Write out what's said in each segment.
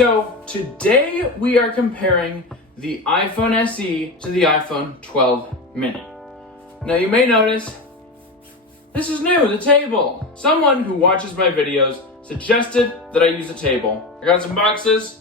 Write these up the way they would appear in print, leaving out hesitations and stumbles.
So today we are comparing the iPhone SE to the iPhone 12 mini. Now you may notice, this is new, the table. Someone who watches my videos suggested that I use a table. I got some boxes,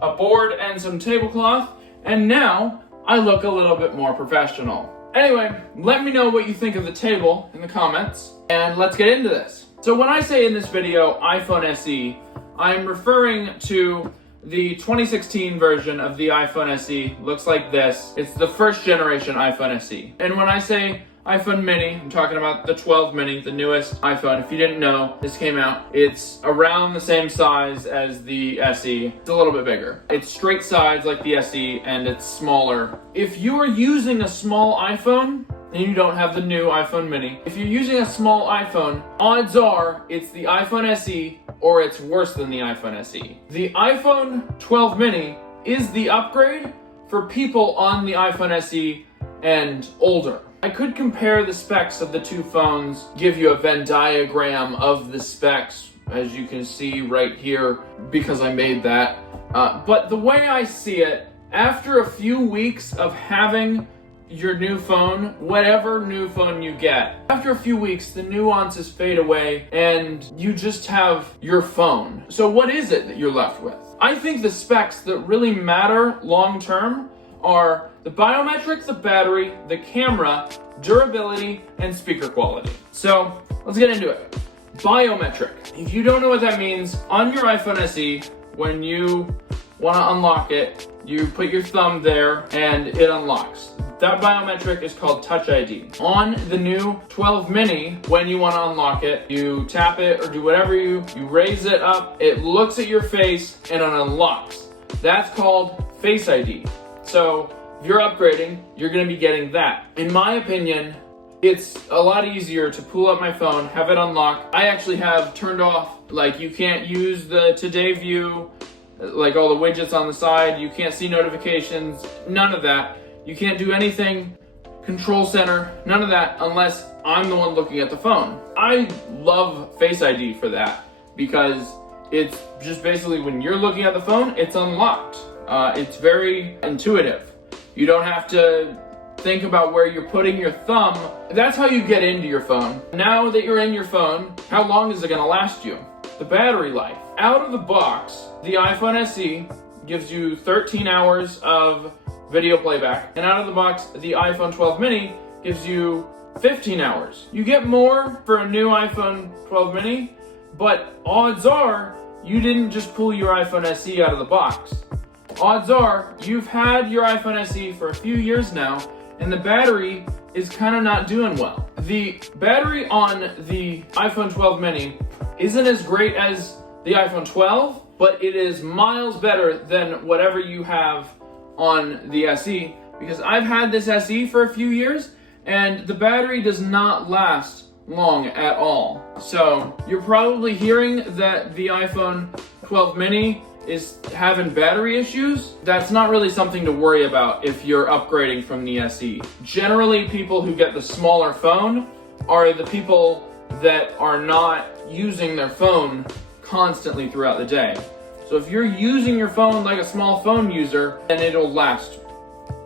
a board, and some tablecloth, and now I look a little bit more professional. Anyway, let me know what you think of the table in the comments, and let's get into this. So when I say in this video iPhone SE, I'm referring to the 2016 version of the iPhone SE. Looks like this. It's the first generation iPhone SE. And when I say iPhone mini, I'm talking about the 12 mini, the newest iPhone. If you didn't know, this came out. It's around the same size as the SE. It's a little bit bigger. It's straight sides like the SE, and it's smaller. If you are using a small iPhone, and you don't have the new iPhone mini, if you're using a small iPhone, odds are it's the iPhone SE or it's worse than the iPhone SE. The iPhone 12 mini is the upgrade for people on the iPhone SE and older. I could compare the specs of the two phones, give you a Venn diagram of the specs, as you can see right here, because I made that. But the way I see it, after a few weeks of having your new phone, whatever new phone you get, after a few weeks, the nuances fade away and you just have your phone. So what is it that you're left with? I think the specs that really matter long-term are the biometrics, the battery, the camera, durability, and speaker quality. So let's get into it. Biometric. If you don't know what that means, on your iPhone SE, when you want to unlock it, you put your thumb there and it unlocks. That biometric is called Touch ID. On the new 12 mini, when you want to unlock it, you tap it or do whatever you raise it up, it looks at your face and it unlocks. That's called Face ID. So if you're upgrading, you're going to be getting that. In my opinion, it's a lot easier to pull up my phone, have it unlock. I actually have turned off, like, you can't use the Today view, like all the widgets on the side. You can't see notifications, none of that. You can't do anything, control center, none of that unless I'm the one looking at the phone. I love Face ID for that because it's just basically when you're looking at the phone, it's unlocked. It's very intuitive. You don't have to think about where you're putting your thumb. That's how you get into your phone. Now that you're in your phone, how long is it gonna last you? The battery life. Out of the box, the iPhone SE gives you 13 hours of video playback, and out of the box, the iPhone 12 mini gives you 15 hours. You get more for a new iPhone 12 mini, but odds are you didn't just pull your iPhone SE out of the box. Odds are you've had your iPhone SE for a few years now, and the battery is kind of not doing well. The battery on the iPhone 12 mini isn't as great as the iPhone 12, but it is miles better than whatever you have on the SE, because I've had this SE for a few years and the battery does not last long at all. So you're probably hearing that the iPhone 12 mini is having battery issues. That's not really something to worry about if you're upgrading from the SE. Generally, people who get the smaller phone are the people that are not using their phone constantly throughout the day. So if you're using your phone like a small phone user, then it'll last.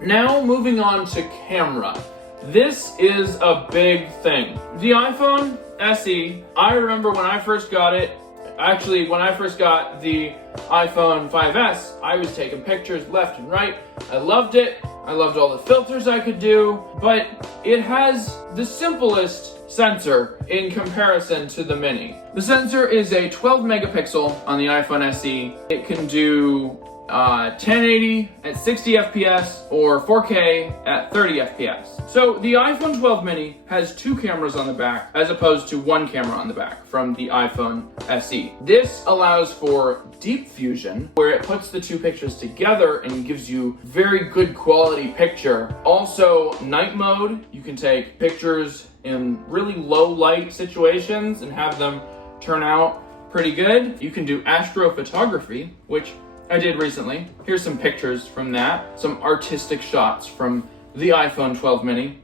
Now moving on to camera. This is a big thing. The iPhone SE, I remember when I first got it, actually when I first got the iPhone 5S, I was taking pictures left and right. I loved it. I loved all the filters I could do, but it has the simplest sensor in comparison to the mini. The sensor is a 12 megapixel on the iPhone SE. It can do 1080 at 60 FPS or 4K at 30 FPS. So the iPhone 12 mini has two cameras on the back as opposed to one camera on the back from the iPhone SE. This allows for deep fusion, where it puts the two pictures together and gives you very good quality picture. Also night mode, you can take pictures in really low light situations and have them turn out pretty good. You can do astrophotography, which I did recently. Here's some pictures from that, some artistic shots from the iPhone 12 mini.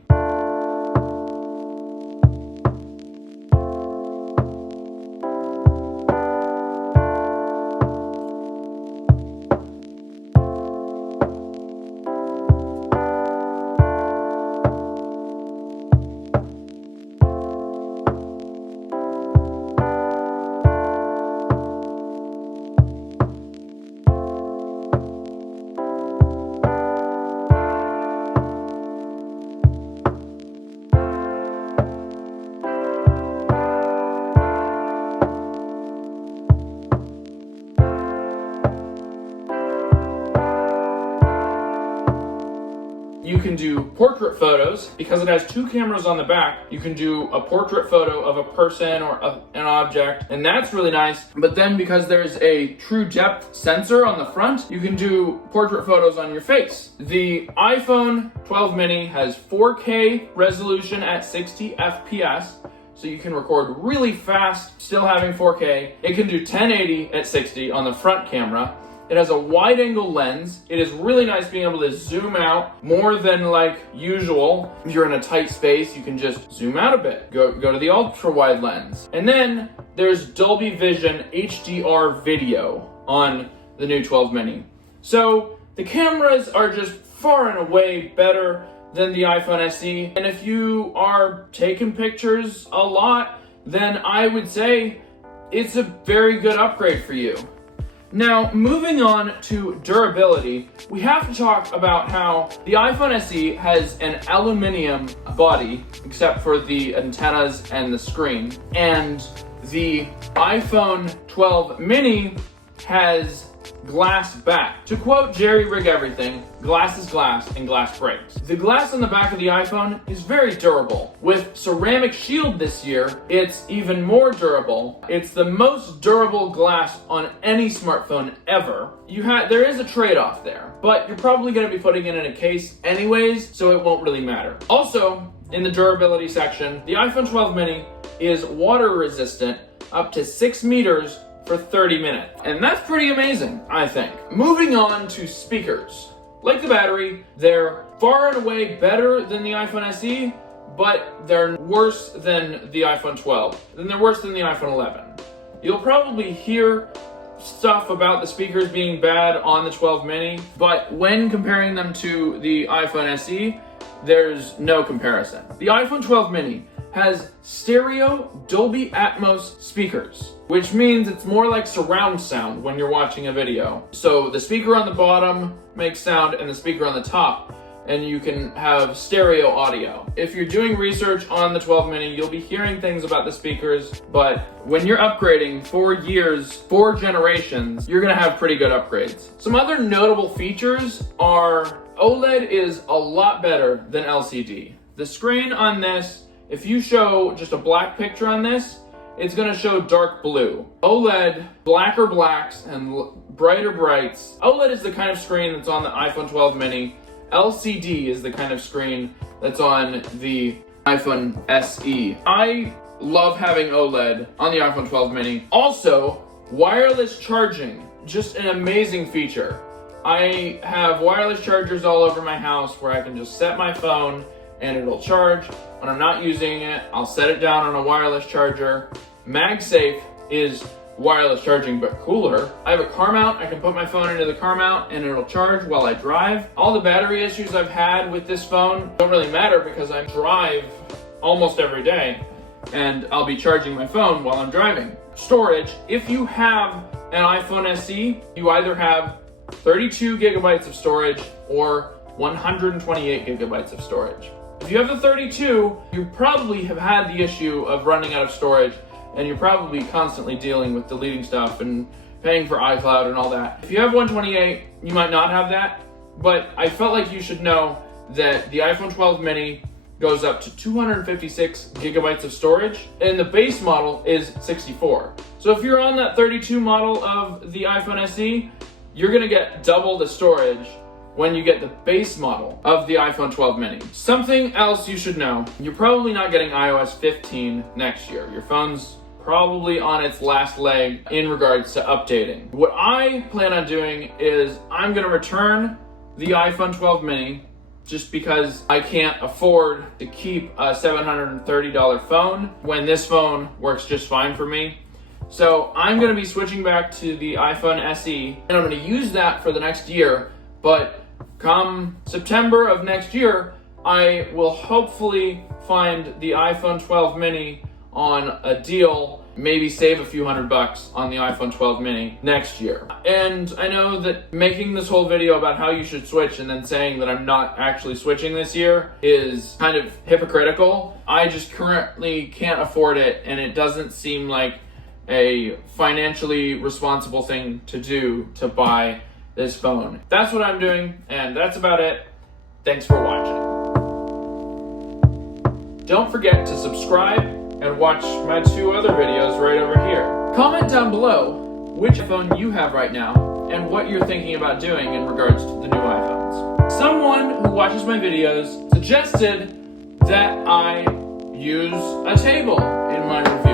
you can do portrait photos. Because it has 2 cameras on the back, you can do a portrait photo of a person or an object, and that's really nice. But then because there's a true depth sensor on the front, you can do portrait photos on your face. The iPhone 12 mini has 4K resolution at 60 FPS. So you can record really fast, still having 4K. It can do 1080 at 60 on the front camera. It has a wide angle lens. It is really nice being able to zoom out more than like usual. If you're in a tight space, you can just zoom out a bit. Go to the ultra wide lens. And then there's Dolby Vision HDR video on the new 12 mini. So the cameras are just far and away better than the iPhone SE. And if you are taking pictures a lot, then I would say it's a very good upgrade for you. Now, moving on to durability, we have to talk about how the iPhone SE has an aluminum body, except for the antennas and the screen. And the iPhone 12 mini has glass back. To quote Jerry Rig Everything, glass is glass and glass breaks. The glass on the back of the iPhone is very durable. With ceramic shield this year, it's even more durable. It's the most durable glass on any smartphone ever. There is a trade-off there, but you're probably going to be putting it in a case anyways, so it won't really matter. Also, in the durability section, the iPhone 12 mini is water resistant up to 6 meters for 30 minutes. And that's pretty amazing, I think. Moving on to speakers. Like the battery, they're far and away better than the iPhone SE, but they're worse than the iPhone 12. Then they're worse than the iPhone 11. You'll probably hear stuff about the speakers being bad on the 12 mini, but when comparing them to the iPhone SE, there's no comparison. The iPhone 12 mini has stereo Dolby Atmos speakers, which means it's more like surround sound when you're watching a video. So the speaker on the bottom makes sound and the speaker on the top, and you can have stereo audio. If you're doing research on the 12 mini, you'll be hearing things about the speakers, but when you're upgrading 4 years, 4 generations, you're gonna have pretty good upgrades. Some other notable features are OLED is a lot better than LCD. The screen on this, if you show just a black picture on this, it's gonna show dark blue. OLED, blacker blacks and brighter brights. OLED is the kind of screen that's on the iPhone 12 mini. LCD is the kind of screen that's on the iPhone SE. I love having OLED on the iPhone 12 mini. Also, wireless charging, just an amazing feature. I have wireless chargers all over my house where I can just set my phone and it'll charge. When I'm not using it, I'll set it down on a wireless charger. MagSafe is wireless charging but cooler. I have a car mount. I can put my phone into the car mount and it'll charge while I drive. All the battery issues I've had with this phone don't really matter because I drive almost every day and I'll be charging my phone while I'm driving. Storage, if you have an iPhone SE, you either have 32 gigabytes of storage or 128 gigabytes of storage. If you have the 32, you probably have had the issue of running out of storage and you're probably constantly dealing with deleting stuff and paying for iCloud and all that. If you have 128, you might not have that, but I felt like you should know that the iPhone 12 mini goes up to 256 gigabytes of storage and the base model is 64. So if you're on that 32 model of the iPhone SE, you're gonna get double the storage when you get the base model of the iPhone 12 mini. Something else you should know, you're probably not getting iOS 15 next year. Your phone's probably on its last leg in regards to updating. What I plan on doing is I'm gonna return the iPhone 12 mini just because I can't afford to keep a $730 phone when this phone works just fine for me. So I'm gonna be switching back to the iPhone SE and I'm gonna use that for the next year, but come September of next year, I will hopefully find the iPhone 12 mini on a deal, maybe save a few $100 on the iPhone 12 mini next year. And I know that making this whole video about how you should switch and then saying that I'm not actually switching this year is kind of hypocritical. I just currently can't afford it and it doesn't seem like a financially responsible thing to do to buy this phone. That's what I'm doing, and that's about it. Thanks for watching. Don't forget to subscribe and watch my 2 other videos right over here. Comment down below which phone you have right now and what you're thinking about doing in regards to the new iPhones. Someone who watches my videos suggested that I use a table in my reviews.